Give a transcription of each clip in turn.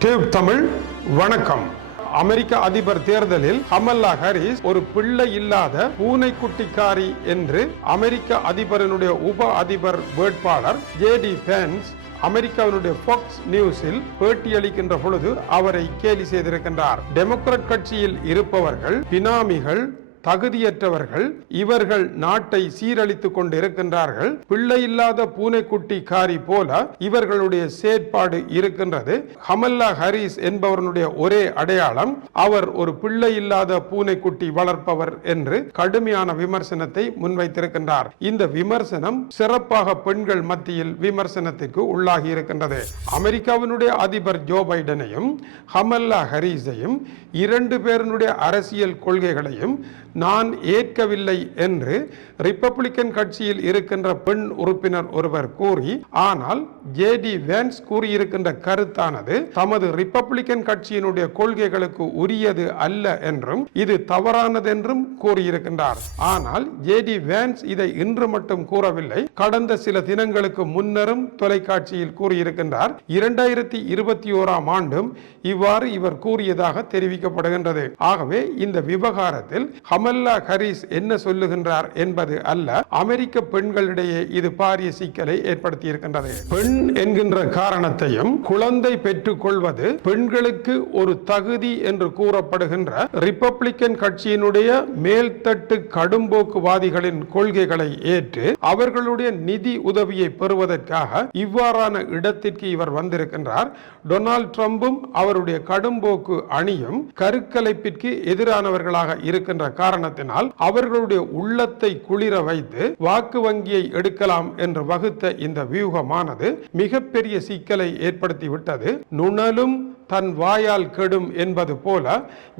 Tube Tamil வணக்கம். அமெரிக்க அதிபர் தேர்தலில் அமல்லா ஹாரிஸ் ஒரு பிள்ளை இல்லாத பூனை குட்டிக்காரி என்று அமெரிக்க அதிபரனுடைய உப அதிபர் வேட்பாளர் ஜேடி ஃபேன்ஸ் அமெரிக்காவினுடைய ஃபாக்ஸ் நியூஸில் பேட்டியளிக்கின்ற பொழுது அவரை கேலி செய்திருக்கின்றார். டெமோக்ராட் கட்சியில் இருப்பவர்கள் பினாமிகள் தகுதியற்றவர்கள் இவர்கள் நாட்டை சீரழித்துக் கொண்டிருக்கின்றார்கள். பிள்ளை இல்லாத பூனைக்குட்டி காரி போல இவர்களுடைய செயற்பாடு இருக்கின்றது. ஹமல்லா ஹரிஸ் என்பவருடைய ஒரே அடையாளம் அவர் ஒரு பிள்ளை இல்லாத பூனைக்குட்டி வளர்ப்பவர் என்று கடுமையான விமர்சனத்தை முன்வைத்திருக்கின்றார். இந்த விமர்சனம் சிறப்பாக பெண்கள் மத்தியில் விமர்சனத்திற்கு உள்ளாகி இருக்கின்றது. அமெரிக்காவினுடைய அதிபர் ஜோ பைடனையும் ஹமல்லா ஹரீஸையும் இரண்டு பேருடைய அரசியல் கொள்கைகளையும் நான் ஏற்கவில்லை என்று ரிப்பப்ளிக்கன் கட்சியில் இருக்கின்ற பெண் உறுப்பினர் ஒருவர் கூறி ஆனால் ஜே டி வேன்ஸ் கூறியிருக்கின்ற கருத்தானது தமது ரிப்பப்ளிக்கன் கட்சியினுடைய கொள்கைகளுக்கு உரியது அல்ல என்றும் இது தவறானது என்றும் கூறியிருக்கின்றார். ஆனால் ஜே டி வேன்ஸ் இதை இன்று மட்டும் கூறவில்லை. கடந்த சில தினங்களுக்கு முன்னரும் தொலைக்காட்சியில் கூறியிருக்கின்றார். இரண்டாயிரத்தி இருபத்தி ஓராம் ஆண்டும் இவ்வாறு இவர் கூறியதாக தெரிவிக்கப்படுகின்றது. ஆகவே இந்த விவகாரத்தில் ஹம கமல்லா ஹரிஸ் என்ன சொல்லுகின்றார் என்பது அல்ல. அமெரிக்க பெண்களிடையே இது பாரிய சிக்கலை ஏற்படுத்தி இருக்கின்றது பெண் என்கின்ற காரணத்தையும் குழந்தை பெற்றுக் கொள்வது பெண்களுக்கு ஒரு தகுதி என்று கூறப்படுகின்ற ரிப்பப்ளிக்கன் கட்சியினுடைய மேல்தட்டு கடும்போக்குவாதிகளின் கொள்கைகளை ஏற்று அவர்களுடைய நிதி உதவியை பெறுவதற்காக இவ்வாறான இடத்திற்கு இவர் வந்திருக்கின்றார். டொனால்ட் ட்ரம்பும் அவருடைய கடும்போக்கு அணியும் கருக்கலைப்பிற்கு எதிரானவர்களாக இருக்கின்ற காரணத்தினால் அவர்களுடைய உள்ளத்தை குளிர வைத்து வாக்கு வங்கியை எடுக்கலாம் என்று வகுத்த இந்த வியூகமானது மிகப்பெரிய சிக்கலை ஏற்படுத்தி விட்டது நுணலும் தன் வாயால் கெடும் என்பது போல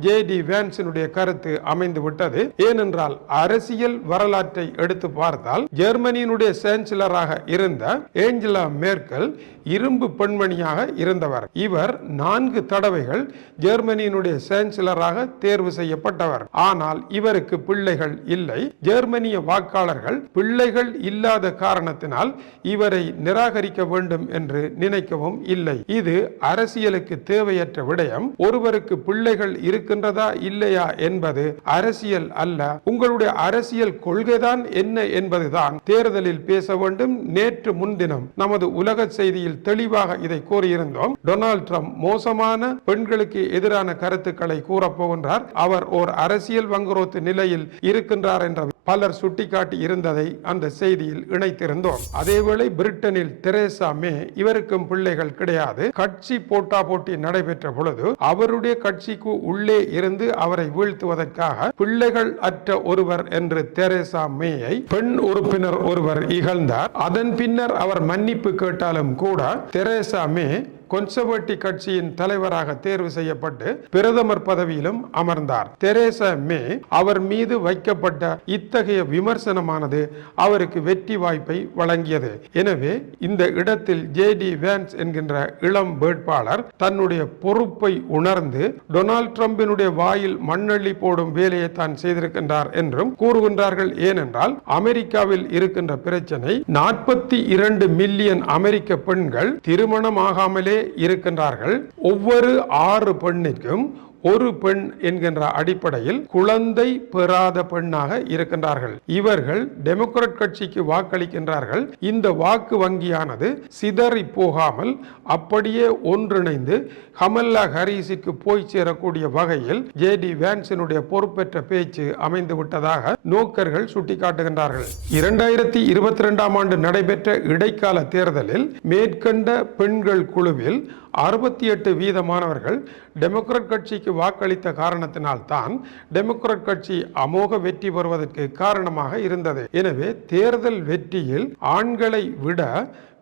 ஜே டி வேன்ஸினுடைய கருத்து அமைந்து விட்டது. ஏனென்றால் அரசியல் வரலாற்றை எடுத்து பார்த்தால் ஜெர்மனியினுடைய சான்சலராக இருந்த ஏஞ்சலா மேர்க்கல் இரும்பு பெண்மணியாக இருந்தவர். இவர் நான்கு தடவைகள் ஜெர்மனியினுடைய சான்சலராக தேர்வு செய்யப்பட்டவர். ஆனால் இவருக்கு பிள்ளைகள் இல்லை. ஜெர்மனிய வாக்காளர்கள் பிள்ளைகள் இல்லாத காரணத்தினால் இவரை நிராகரிக்க வேண்டும் என்று நினைக்கவும் இல்லை. இது அரசியலுக்கு தேவையற்ற விடயம் ஒருவருக்கு பிள்ளைகள் இருக்கின்றதா இல்லையா என்பது அரசியல் அல்ல. உங்களுடைய அரசியல் கொள்கைதான் என்ன என்பதுதான் தேர்தலில் பேச வேண்டும். நேற்று முன்தினம் நமது உலக செய்தியில் தெளிவாக இதை கூறியிருந்தோம். டொனால்ட் ட்ரம்ப் மோசமான பெண்களுக்கு எதிரான கருத்துக்களை கூறப்போகின்றார் அவர் ஓர் அரசியல் வங்குரோத்து நிலையில் இருக்கின்றார் என்ற பலர் சுட்டிக்காட்டி இருந்ததை அந்த செய்தியில் இணைத்திருந்தோம். அதேவேளை பிரிட்டனில் தெரேசா மே இவருக்கும் பிள்ளைகள் கிடையாது. கட்சி போட்டா போட்டி நடைபெற்ற பொழுது அவருடைய கட்சிக்கு உள்ளே இருந்து அவரை வீழ்த்துவதற்காக பிள்ளைகள் அற்ற ஒருவர் என்று தெரேசா மேயை பெண் உறுப்பினர் ஒருவர் இகழ்ந்தார். அதன் பின்னர் அவர் மன்னிப்பு கேட்டாலும் கூட தெரேசா மே கொன்சர்வேட்டிவ் கட்சியின் தலைவராக தேர்வு செய்யப்பட்டு பிரதமர் பதவியிலும் அமர்ந்தார். தெரேசா மே அவர் மீது வைக்கப்பட்ட இத்தகைய விமர்சனமானது அவருக்கு வெற்றி வாய்ப்பை வழங்கியது. எனவே இந்த இடத்தில் ஜே டி வேன்ஸ் என்கின்ற இளம் வேட்பாளர் தன்னுடைய பொறுப்பை உணர்ந்து டொனால்ட் ட்ரம்பினுடைய வாயில் மண்ணள்ளி போடும் வேலையை தான் செய்திருக்கின்றார் என்றும் கூறுகின்றார்கள். ஏனென்றால் அமெரிக்காவில் இருக்கின்ற பிரச்சனை நாற்பத்தி இரண்டு மில்லியன் அமெரிக்க பெண்கள் திருமணமாகாமலே இருக்கின்றார்கள். ஒவ்வொரு ஆறு பெண்ணிற்கும் ஒரு பெண் என்கின்ற அடிப்படையில் குழந்தை பெறாத பெண்ணாக இருக்கின்றார்கள். இவர்கள் டெமோக்ராட் கட்சிக்கு வாக்களிக்கின்றார்கள். இந்த வாக்கு வங்கியானது சிதறி போகாமல் அப்படியே ஒன்றிணைந்து கமல்லா ஹரீஸுக்கு போய் சேரக்கூடிய வகையில் ஜே டி வேன்சனுடைய பொறுப்பேற்ற பேச்சு அமைந்து விட்டதாக நோக்கர்கள் சுட்டிக்காட்டுகின்றார்கள். இரண்டாயிரத்தி இருபத்தி ரெண்டாம் ஆண்டு நடைபெற்ற இடைக்கால தேர்தலில் மேற்கண்ட பெண்கள் குழுவில் அறுபத்தி எட்டு வீதமானவர்கள் டெமோக்ராட் கட்சிக்கு வாக்களித்த காரணத்தினால் தான் டெமோக்ராட் கட்சி அமோக வெற்றி பெறுவதற்கு காரணமாக இருந்தது. எனவே தேர்தல் வெற்றியில் ஆண்களை விட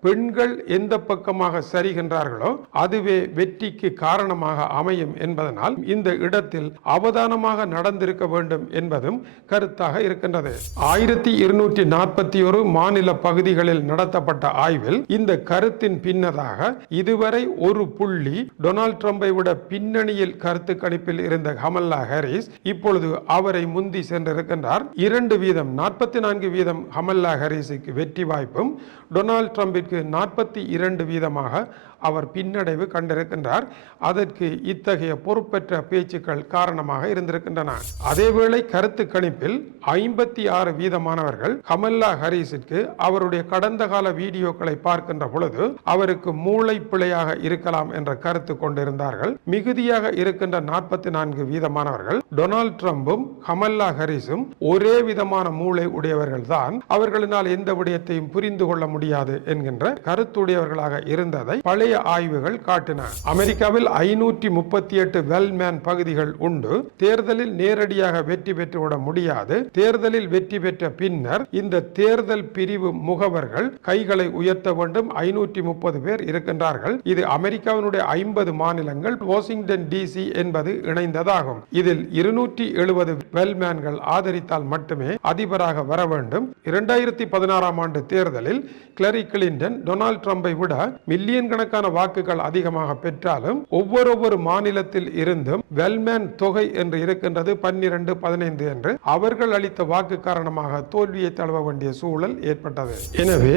பெண்கள் எந்த பக்கமாக சரிகின்றார்களோ அதுவே வெற்றிக்கு காரணமாக அமையும் என்பதனால் இந்த இடத்தில் அவதானமாக நடந்திருக்க வேண்டும் என்பதும் கருத்தாக இருக்கின்றது. ஆயிரத்தி இருநூற்றி நாற்பத்தி ஒரு மாநில பகுதிகளில் நடத்தப்பட்ட ஆய்வில் இந்த கருத்தின் பின்னதாக இதுவரை ஒரு புள்ளி டொனால்ட் ட்ரம்பை விட பின்னணியில் கருத்து கணிப்பில் இருந்த கமல்லா ஹாரிஸ் இப்பொழுது அவரை முந்தி சென்றிருக்கின்றார். இரண்டு வீதம் நாற்பத்தி நான்கு வீதம் கமல்லா ஹாரிஸுக்கு வெற்றி வாய்ப்பும் டொனால்ட் ட்ரம்பிற்கு நாற்பத்தி இரண்டு வீதமாக அவர் பின்னடைவு கண்டிருக்கின்றார். அதற்கு இத்தகைய பொறுப்பற்ற பேச்சுக்கள் காரணமாக இருந்திருக்கின்றன. அதேவேளை கருத்து கணிப்பில் ஐம்பத்தி ஆறு வீதமானவர்கள் கமல்லா ஹரிஸிற்கு அவருடைய கடந்த கால வீடியோக்களை பார்க்கின்ற பொழுது அவருக்கு மூளை பிழையாக இருக்கலாம் என்ற கருத்து கொண்டிருந்தார்கள். மிகுதியாக இருக்கின்ற நாற்பத்தி நான்கு வீதமானவர்கள் டொனால்ட் ட்ரம்பும் கமல்லா ஹரிஸும் ஒரே விதமான மூளை உடையவர்கள் தான் அவர்களினால் எந்த விடயத்தையும் புரிந்து கொள்ள முடியாது என்கின்ற கருத்துடையவர்களாக இருந்ததை பழைய ஆய்வுகள் காட்டின அமெரிக்காவில் ஐநூற்றி முப்பத்தி எட்டு வெல்மேன் பகுதிகள் உண்டு. தேர்தலில் நேரடியாக வெற்றி பெற்றுவிட முடியாது. தேர்தலில் வெற்றி பெற்ற பின்னர் இந்த தேர்தல் பிரிவு முகவர்கள் கைகளை உயர்த்த வேண்டும். ஐநூற்றி முப்பது பேர் இருக்கின்றார்கள். இது அமெரிக்காவினுடைய ஐம்பது மாநிலங்கள். வாஷிங்டன் டிசி என்பது இணைந்ததாகும். இதில் இருநூற்றி எழுபது வெல்மேன்கள் ஆதரித்தால் மட்டுமே அதிபராக வர வேண்டும். இரண்டாயிரத்தி பதினாறாம் ஆண்டு தேர்தலில் கிளரி கிளின்டன் டொனால்ட் ட்ரம்பை விட மில்லியன் கணக்கான வாக்குகள் அதிகமாக பெற்றாலும் ஒவ்வொரு ஒவ்வொரு மாநிலத்தில் இருந்தும் வெல்மேன் தொகை என்று இருக்கின்றது பன்னிரண்டு பதினைந்து என்று அவர்கள் அளித்த வாக்கு காரணமாக தோல்வியை தழுவ வேண்டிய சூழல் ஏற்பட்டது. எனவே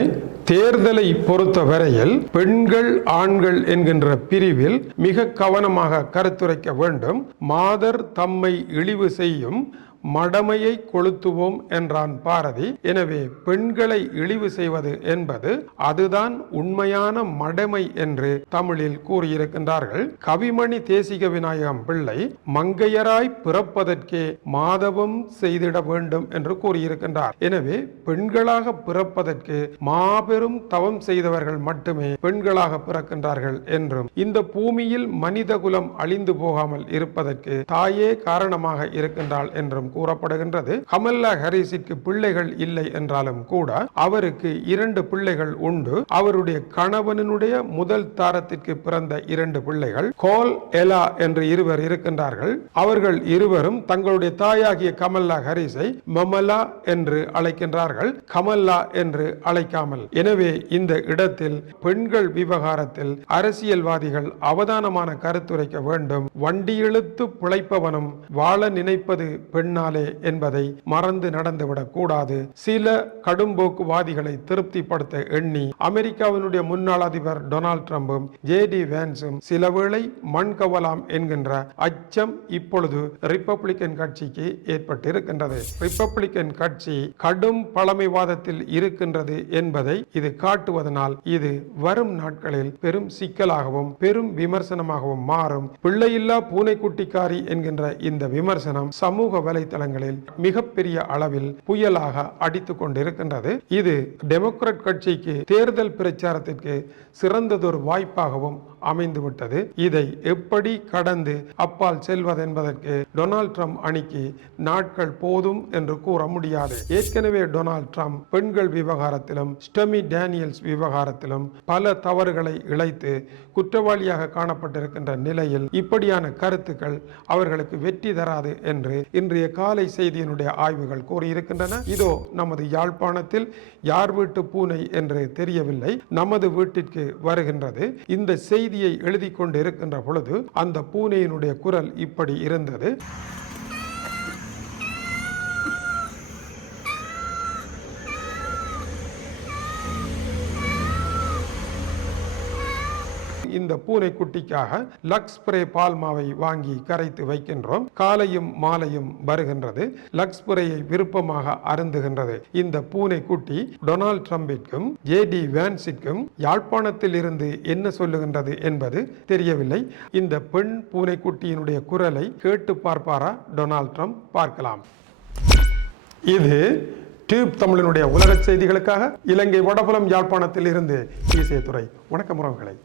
தேர்தலை பொறுத்த வரையில் பெண்கள் ஆண்கள் என்கின்ற பிரிவில் மிக கவனமாக கருத்துரைக்க வேண்டும். மாதர் தம்மை இழிவு செய்யும் மடமையை கொளுத்துவோம் என்றான் பாரதி. எனவே பெண்களை இழிவு செய்வது என்பது அதுதான் உண்மையான மடமை என்று தமிழில் கூறியிருக்கின்றார்கள். கவிமணி தேசிக விநாயகம் பிள்ளை மங்கையராய் பிறப்பதற்கே மாதவம் செய்திட வேண்டும் என்று கூறியிருக்கின்றார். எனவே பெண்களாக பிறப்பதற்கு மாபெரும் தவம் செய்தவர்கள் மட்டுமே பெண்களாக பிறக்கின்றார்கள் என்றும் இந்த பூமியில் மனித குலம் அழிந்து போகாமல் இருப்பதற்கு தாயே காரணமாக இருக்கின்றாள் என்றும் கூறப்படுகின்றது. கமல்லா ஹரிஸிற்கு பிள்ளைகள் இல்லை என்றாலும் கூட அவருக்கு இரண்டு பிள்ளைகள் உண்டு. அவருடைய கணவனுடைய முதல் தாரத்திற்கு பிறந்த இரண்டு பிள்ளைகள் கோல் எலா என்று இருவர் இருக்கின்றார்கள். அவர்கள் இருவரும் தங்களுடைய தாயாகிய கமல்லா ஹரிஸை மமலா என்று அழைக்கின்றார்கள். கமல்லா என்று அழைக்காமல். எனவே இந்த இடத்தில் பெண்கள் விவகாரத்தில் அரசியல்வாதிகள் அவதானமான கருத்துரைக்க வேண்டும். வண்டி இழுத்து பிழைப்பவனும் வாழ நினைப்பது பெண்ணா பெண்ணாலே என்பதை மறந்து நடந்துவிடக் கூடாது. சில கடும்போக்குவாதிகளை திருப்திப்படுத்த எண்ணி அமெரிக்காவினுடைய முன்னாள் அதிபர் டொனால்ட் ட்ரம்பும் ஜே டி வேன்ஸும் சிலவேளை மண் கவலாம் என்கின்ற அச்சம் இப்பொழுது ரிப்பப்ளிக்கன் கட்சிக்கு ஏற்பட்டிருக்கின்றது. ரிப்பப்ளிக்கன் கட்சி கடும் பழமைவாதத்தில் இருக்கின்றது என்பதை இது காட்டுவதனால் இது வரும் நாட்களில் பெரும் சிக்கலாகவும் பெரும் விமர்சனமாகவும் மாறும். பிள்ளையில்லா பூனைக்குட்டிக்காரி என்கின்ற இந்த விமர்சனம் சமூக வலை வலைத்தளங்களில் மிகப்பெரிய அளவில் புயலாக அடித்துக் கொண்டிருக்கின்றது இது டெமோக்ராட் கட்சிக்கு தேர்தல் பிரச்சாரத்திற்கு சிறந்ததொரு வாய்ப்பாகவும் அமைந்துவிட்டது. இதை எப்படி கடந்து அப்பால் செல்வது என்பதற்கு டொனால்ட் ட்ரம்ப் அணிக்கு நாட்கள் போதும் என்று கூற முடியாது. ஏற்கனவே டொனால்ட் ட்ரம்ப் பெண்கள் விவகாரத்திலும் ஸ்டெமி டேனியல்ஸ் விவகாரத்திலும் பல தவறுகளை இழைத்து குற்றவாளியாக காணப்பட்டிருக்கின்ற நிலையில் இப்படியான கருத்துக்கள் அவர்களுக்கு வெற்றி தராது என்று இன்றைய காலை செய்தியினுடைய ஆய்வுகள் கூறியிருக்கின்றன. இதோ நமது யாழ்ப்பாணத்தில் யார் வீட்டு பூனை என்று தெரியவில்லை. நமது வீட்டிற்கு வருகின்றது. இந்த செய்தி செய்தியை எழுதி கொண்டு இருக்கின்ற பொழுது அந்த பூனையினுடைய குரல் இப்படி இருந்தது. இந்த பூனைக்குட்டிக்காக லக்ஸ் ஸ்ப்ரே பால்மாவை வாங்கி கரைத்து வைக்கின்றோம். காலையும் மாலையும் வருகின்றது. லக்ஸ் ஸ்ப்ரேயை விருப்பமாக அருந்துகின்றது. இந்த பூனைக்குட்டி டொனால்ட் ட்ரம்பிற்கும் ஜே டி வேன்ஸிற்கும் யாழ்ப்பாணத்தில் இருந்து என்ன சொல்லுகின்றது என்பது தெரியவில்லை. இந்த பெண் பூனைக்குட்டியினுடைய குரலை கேட்டு பார்ப்பாரா? டொனால்ட் ட்ரம்ப் பார்க்கலாம். இது டியூப் தமிழனுடைய உலக செய்திகளுக்காக. இலங்கை வடபுலம் யாழ்ப்பாணத்தில் இருந்து துறை. வணக்கம் உறவுகளை.